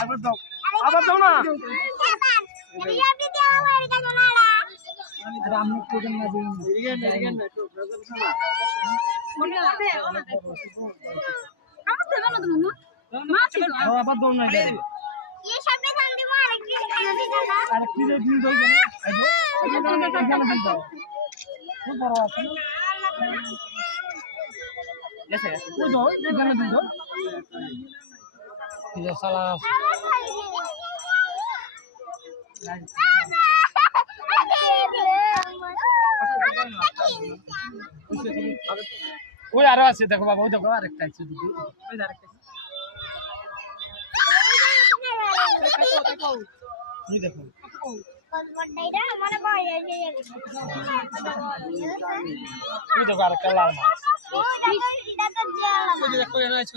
আবার দাও আবার দাও না আমি কোজন না দিই আবার দাও না ये सब में खाने में আরেকটি দিন দই কেন আইবো খুব বড় আছে গেছে ওই দাও এখানে দিন দাও এই সালাম ওই আরো আছে দেখো বাবা ওই দেখো আরেকটা আছে দিদি ওই আরেকটা এই দেখো ওই দেখো আরেকটা লাল মাছ Oh, দেখো এরা আছে